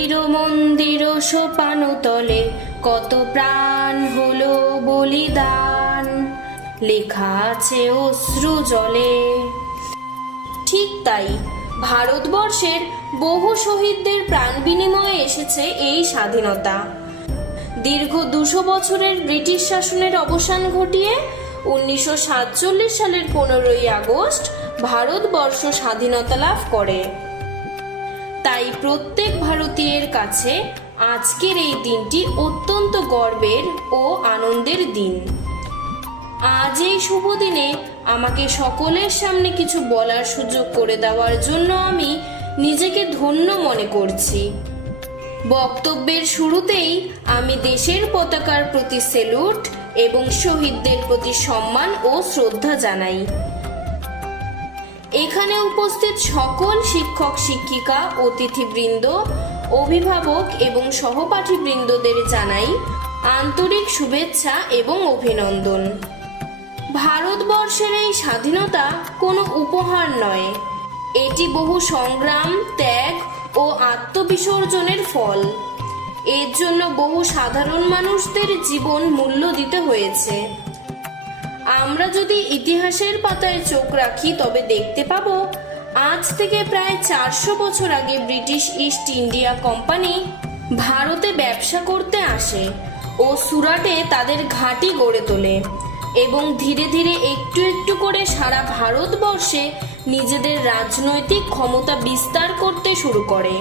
মন্দির মন্দির সোপানতলে কত প্রাণ হলো বলিদান। লেখা আছে অশ্রু জলে। ঠিক তাই, ভারতবর্ষের বহু শহীদদের প্রাণ বিনিময়ে এসেছে এই স্বাধীনতা। দীর্ঘ দুশো বছরের ব্রিটিশ শাসনের অবসান ঘটিয়ে উনিশশো সাতচল্লিশ সালের পনেরোই আগস্ট ভারতবর্ষ স্বাধীনতা লাভ করে। তাই প্রত্যেক ভারতীয়ের কাছে আজকের এই দিনটি অত্যন্ত গর্বের ও আনন্দের দিন। আজ এই শুভ দিনে আমাকে সকলের সামনে কিছু বলার সুযোগ করে দেওয়ার জন্য আমি নিজেকে ধন্য মনে করছি। বক্তব্যের শুরুতেই আমি দেশের পতাকার প্রতি সেলুট এবং শহীদদের প্রতি সম্মান ও শ্রদ্ধা জানাই। এখানে উপস্থিত সকল শিক্ষক, শিক্ষিকা, অতিথিবৃন্দ, অভিভাবক এবং সহপাঠীবৃন্দদের জানাই আন্তরিক শুভেচ্ছা এবং অভিনন্দন। ভারতবর্ষের এই স্বাধীনতা কোনো উপহার নয়। এটি বহু সংগ্রাম, ত্যাগ ও আত্মবিসর্জনের ফল। এর জন্য বহু সাধারণ মানুষদের জীবন মূল্য দিতে হয়েছে। আমরা যদি ইতিহাসের পাতায় চোখ রাখি, তবে দেখতে পাবো আজ থেকে প্রায় চারশো বছর আগে ব্রিটিশ ইস্ট ইন্ডিয়া কোম্পানি ভারতে ব্যবসা করতে আসে ও সুরাটে তাদের ঘাঁটি গড়ে তোলে এবং ধীরে ধীরে একটু একটু করে সারা ভারতবর্ষে নিজেদের রাজনৈতিক ক্ষমতা বিস্তার করতে শুরু করে।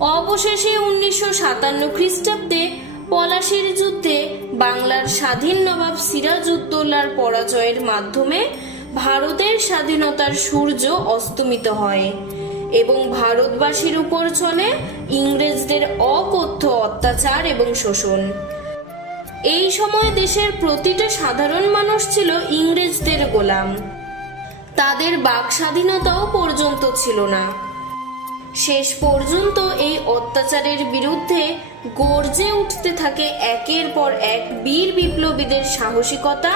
অবশেষে উনিশশো সাতান্ন খ্রিস্টাব্দে পলাশির বাংলার স্বাধীন নবাব সিরাজউদ্দৌলার পরাজয়ের মাধ্যমে ভারতের স্বাধীনতার সূর্য অস্তমিত হয় এবং ভারতবাসীর উপর চলে ইংরেজদের অকথ্য অত্যাচার এবং শোষণ। এই সময় দেশের প্রতিটা সাধারণ মানুষ ছিল ইংরেজদের গোলাম। তাদের বাক স্বাধীনতাও পর্যন্ত ছিল না। শেষ পর্যন্ত এই অত্যাচারের বিরুদ্ধে গর্জে উঠতে থাকে একের পর এক বীর বিপ্লবীদের সাহসিকতা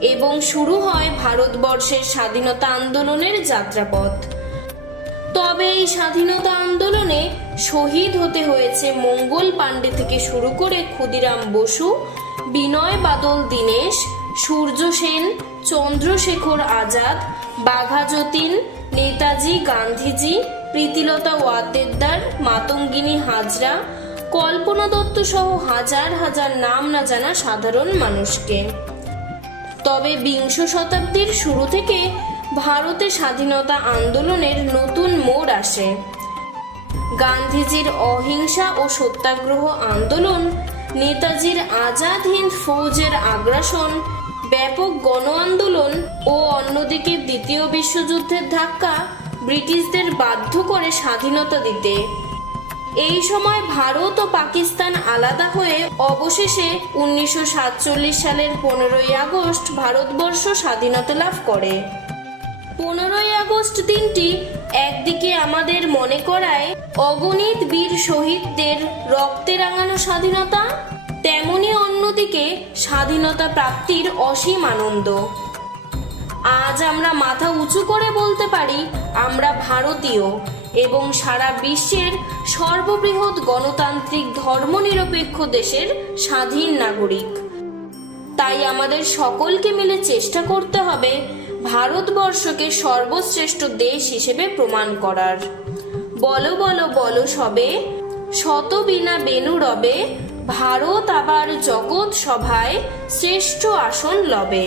এবং শুরু হয় ভারতবর্ষের স্বাধীনতা আন্দোলনের যাত্রাপথ। তবে এই স্বাধীনতা আন্দোলনে শহীদ হতে হয়েছে মঙ্গল পাণ্ডে থেকে শুরু করে ক্ষুদিরাম বসু, বিনয় বাদল দীনেশ, সূর্য সেন, চন্দ্রশেখর আজাদ, বাঘা যতীন, নেতাজি, গান্ধীজি প্রীতিলতা ওয়াদ্দেদার, মাতঙ্গিনী হাজরা, কল্পনা দত্ত সহ হাজার হাজার নাম না জানা সাধারণ মানুষকে। তবে বিংশ শতাব্দীর শুরু থেকে ভারতে স্বাধীনতা আন্দোলনের নতুন মোড় আসে। গান্ধীজির অহিংসা ও সত্যাগ্রহ আন্দোলন, নেতাজির আজাদ হিন্দ ফৌজের আগ্রাসন, ব্যাপক গণ আন্দোলন ও অন্যদিকে দ্বিতীয় বিশ্বযুদ্ধের ধাক্কা ব্রিটিশদের বাধ্য করে স্বাধীনতা দিতে। এই সময় ভারত ও পাকিস্তান আলাদা হয়ে অবশেষে উনিশশো সাতচল্লিশ সালের পনেরোই আগস্ট ভারতবর্ষ স্বাধীনতা লাভ করে। পনেরোই আগস্ট দিনটি একদিকে আমাদের মনে করায় অগণিত বীর শহীদদের রক্তে রাঙানো স্বাধীনতা, তেমনি অন্যদিকে স্বাধীনতা প্রাপ্তির অসীম আনন্দ। আজ আমরা মাথা উঁচু করে বলতে পারি আমরা ভারতীয় এবং সারা বিশ্বের সর্ববৃহৎ গণতান্ত্রিক ধর্মনিরপেক্ষ দেশের স্বাধীন নাগরিক। তাই আমাদের সকলকে মিলে চেষ্টা করতে হবে ভারতবর্ষকে সর্বশ্রেষ্ঠ দেশ হিসেবে প্রমাণ করার। বলো বলো বলো সবে, শত বিনা বেনু রবে, ভারত আবার জগৎ সভায় শ্রেষ্ঠ আসন লবে।